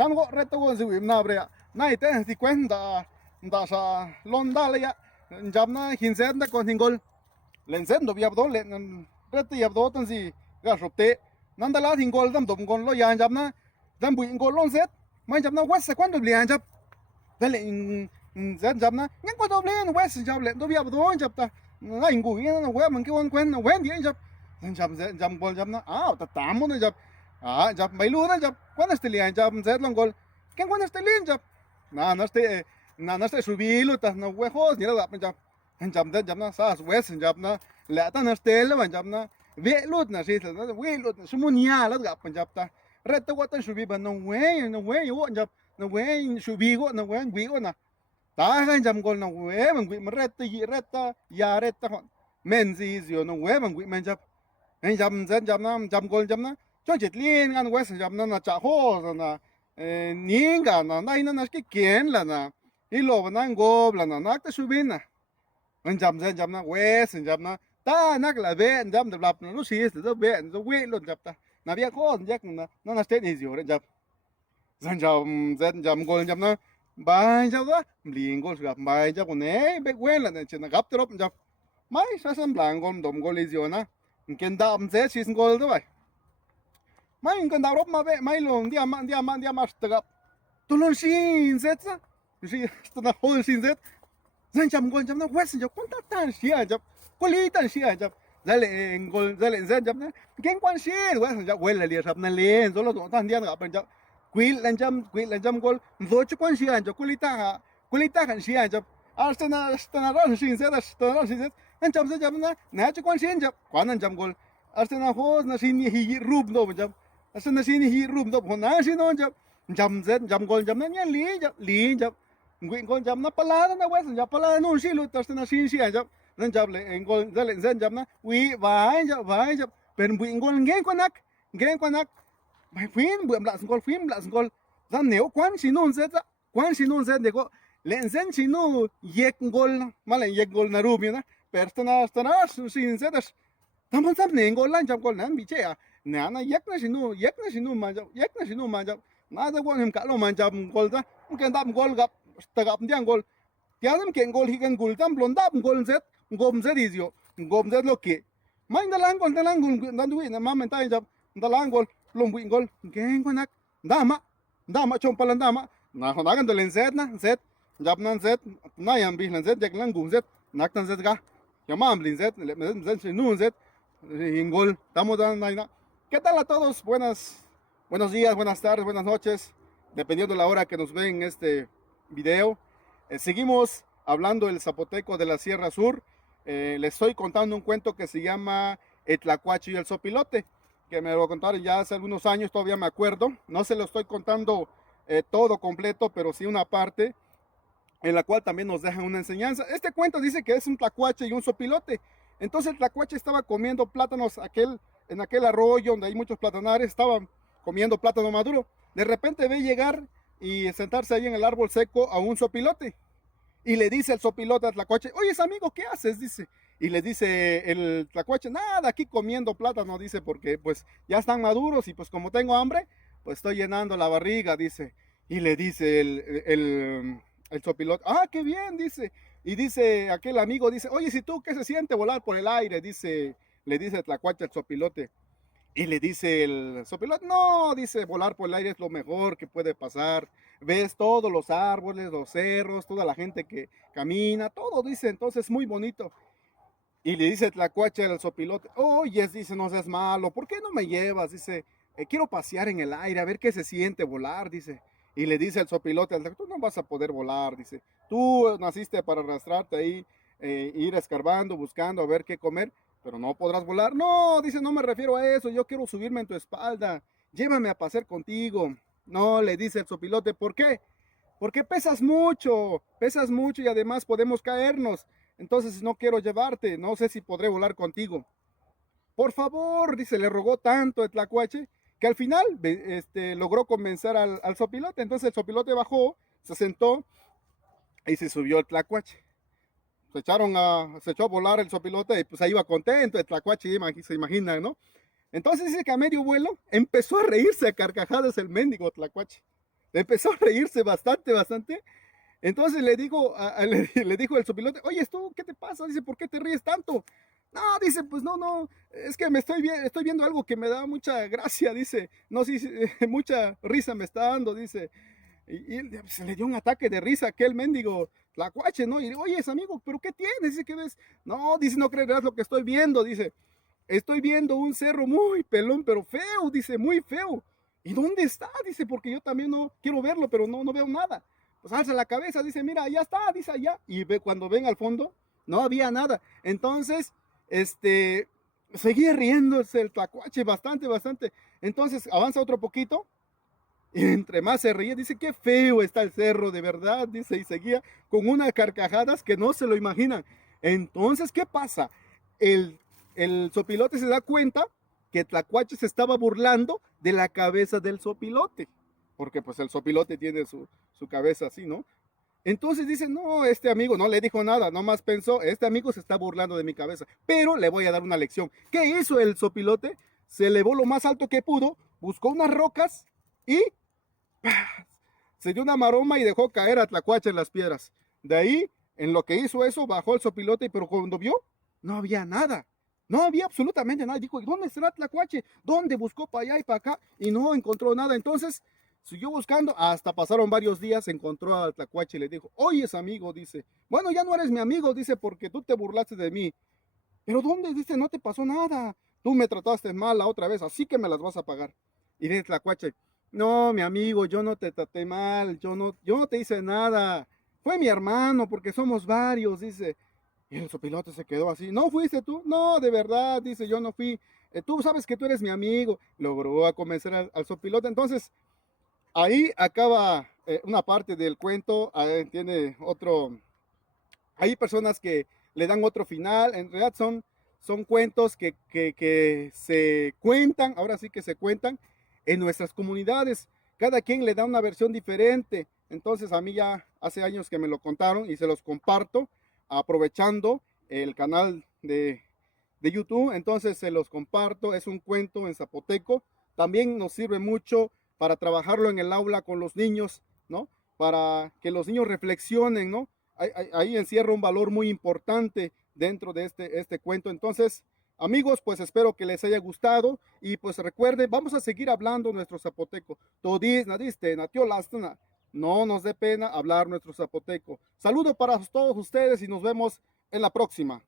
chango reto go si wim na brea na ite si cuenta da sa londa le ya jamna hinset da con hingol len set do biab do len reto yab do tan si ga ropte nanda la hingol dam dom gon lo ya jamna dam bu hingol lon set mai jamna wes cuando blian jab dale set jamna ngan ko do blian wes jab len do biab do jab ta nga ingu ina we man ki won quen wen di jab jam gol jamna ta tamo na jab jab mai lu na jab cuando este lian jab set lon gol ken cuando este lian jab na este subilo ta no huejos ni la jab jab na sa wes jab na la ta na este le jab na ve lut na si na we lut sumunia la jab jab ta reto wa tan subi ban no we yo jab no we subi go no we gui go na ta ga jam gol no we man gui reta ya reta men si yo no we man gui men jab jam zen jab na jam gol jab na cho chit lin gan wes jab na cha ho na ninga na na ki ken la na y lo na ngob la na ta subina jam zen jab na wes jab na ta nak la ve jam de lap na lu si de ve do we lo jab ta na bia ko jak na ste ni yo jab zen jam gol jab na bai jab da bling gol jab bai jab ne be wen la na gap trop jab mai sa sam blang gol dom gol is yo na ken da ze sis gol do bai mai ken da rop ma be mai long dia ma sta gap tulon sin zet sa si sta na hol sin zet zen jam gol jab na wes jab kon ta tan sia jab Kulitan siya jab dale zen jab na ken kwan siya wes jab wel le sab na len solo to tan dia ngap jab kwil lan jam gol do chu kwan siya jab kulita kan siya jab asta na ran sin se en jab jab na chu kwan siya jab kwan jam gol asta na ho na sin hi rub no jab asta na sin hi rub no na sin no jab jam gol jab na li jab ngui gol jab na pala na wes jab pala no si lu asta na sin siya jab zen jab le engol zen jab na wi vai jab pen bu engol ngen kwanak bai fin bu bla ngol zan neu kwan sinun zet de go len zen sinu yek ngol malen yek gol na rubi na persona stana sin zetas tamon sam ne engol lan jab gol nan bi che na yek na sinu ma jab na da gon hem ka lo man jab gol da ken dam gol gap sta gap ndiang gol tiadam ken gol higen gul tam blonda gol zet ngom zet izyo ngom zet lo ke mai ndalang gol ndandu na mamenta jab ndalang gol lombu gol gen konak dama chompalan dama na honagan do len zet na zet jab nan zet na yam bi lan zet jak lang gum zet nak tan zet ga yamam lin zet le zet nu zet ingol estamos dando. ¿Qué tal a todos? Buenos días, buenas tardes, buenas noches, dependiendo de la hora que nos ven en este video. Seguimos hablando del zapoteco de la Sierra Sur. Les estoy contando un cuento que se llama El Tlacuache y el Zopilote, que me lo contaron ya hace algunos años, todavía me acuerdo. No se lo estoy contando todo completo, pero sí una parte en la cual también nos dejan una enseñanza. Este cuento dice que es un tlacuache y un zopilote. Entonces el tlacuache estaba comiendo plátanos en aquel arroyo donde hay muchos platanares, estaba comiendo plátano maduro. De repente ve llegar y sentarse ahí en el árbol seco a un zopilote. Y le dice el zopilote al tlacuache, oye amigo, ¿qué haces? Dice. Y le dice el tlacuache, nada, aquí comiendo plátano, dice, porque pues ya están maduros y pues como tengo hambre, pues estoy llenando la barriga, dice. Y le dice el zopilote, qué bien, dice. Y dice aquel amigo, dice, oye, si tú, ¿qué se siente volar por el aire? Dice, le dice el tlacuache al zopilote. Y le dice el zopilote, no, dice, volar por el aire es lo mejor que puede pasar. Ves todos los árboles, los cerros, toda la gente que camina, todo, dice, entonces es muy bonito. Y le dice el tlacuache al zopilote, oye, dice, no seas malo, ¿por qué no me llevas? Dice, quiero pasear en el aire, a ver qué se siente volar, dice. Y le dice el zopilote al tlacuache, tú no vas a poder volar, dice. Tú naciste para arrastrarte ahí, ir escarbando, buscando, a ver qué comer, pero no podrás volar. No, dice, no me refiero a eso, yo quiero subirme en tu espalda, llévame a pasear contigo. No, le dice el zopilote, ¿por qué? Porque pesas mucho y además podemos caernos. Entonces no quiero llevarte, no sé si podré volar contigo. Por favor, dice, le rogó tanto el tlacuache, que al final logró convencer al zopilote. Entonces el zopilote bajó, se sentó y se subió el tlacuache. Se echó a volar el zopilote y pues ahí iba contento el tlacuache, se imagina, ¿no? Entonces dice que a medio vuelo empezó a reírse a carcajadas el mendigo tlacuache. empezó a reírse bastante, bastante. Entonces le digo, le dijo el Zopilote, oye, ¿tú qué te pasa? Dice, ¿por qué te ríes tanto? No, dice, pues no, no, es que estoy viendo algo que me da mucha gracia, dice, no, sí, sí, mucha risa me está dando, dice. Y se le dio un ataque de risa a aquel mendigo tlacuache, ¿no? Y le digo, oye, amigo, ¿pero qué tienes? Dice, ¿qué ves? No, dice, no creerás lo que estoy viendo, dice, estoy viendo un cerro muy pelón, pero feo, dice, muy feo. ¿Y dónde está? Dice, porque yo también no quiero verlo, pero no veo nada. Pues alza la cabeza, dice, mira, allá está, dice allá. Y cuando ven al fondo, no había nada. Entonces, este, seguía riéndose el tlacuache bastante, bastante. Entonces avanza otro poquito y entre más se reía, dice, qué feo está el cerro, de verdad, dice, y seguía con unas carcajadas que no se lo imaginan. Entonces, ¿qué pasa? El, el Zopilote se da cuenta que Tlacuache se estaba burlando de la cabeza del Zopilote, porque pues el Zopilote tiene su cabeza así, ¿no? Entonces dice, no, este amigo no le dijo nada, nomás pensó, este amigo se está burlando de mi cabeza, pero le voy a dar una lección. ¿Qué hizo el Zopilote? Se elevó lo más alto que pudo, buscó unas rocas y se dio una maroma y dejó caer a Tlacuache en las piedras. De ahí, en lo que hizo eso, bajó el Zopilote, pero cuando vio, no había nada. No había absolutamente nada. Dijo, ¿dónde será Tlacuache? ¿Dónde? Buscó para allá y para acá y no encontró nada. Entonces, siguió buscando, hasta pasaron varios días, encontró a Tlacuache y le dijo, oye, es amigo, dice, bueno, ya no eres mi amigo, dice, porque tú te burlaste de mí. Pero ¿dónde? Dice, no te pasó nada. Tú me trataste mal la otra vez, así que me las vas a pagar. Y dice Tlacuache, no, mi amigo, yo no te traté mal, yo no te hice nada. Fue mi hermano, porque somos varios, dice. Y el Zopilote se quedó así. ¿No fuiste tú? No, de verdad, dice, yo no fui. Tú sabes que tú eres mi amigo. Logró a convencer al Zopilote. Entonces, ahí acaba una parte del cuento. Tiene otro. Hay personas que le dan otro final. En realidad son cuentos que se cuentan, ahora sí que se cuentan en nuestras comunidades. Cada quien le da una versión diferente. Entonces a mí ya hace años que me lo contaron y se los comparto aprovechando el canal de YouTube. Entonces se los comparto. Es un cuento en zapoteco. También nos sirve mucho para trabajarlo en el aula con los niños, ¿no? Para que los niños reflexionen, ¿no? Ahí encierra un valor muy importante dentro de este cuento. Entonces, amigos, pues espero que les haya gustado y pues recuerden, vamos a seguir hablando nuestro zapoteco. Todis, nadiste, natio lastana. No nos dé pena hablar nuestro zapoteco. Saludo para todos ustedes y nos vemos en la próxima.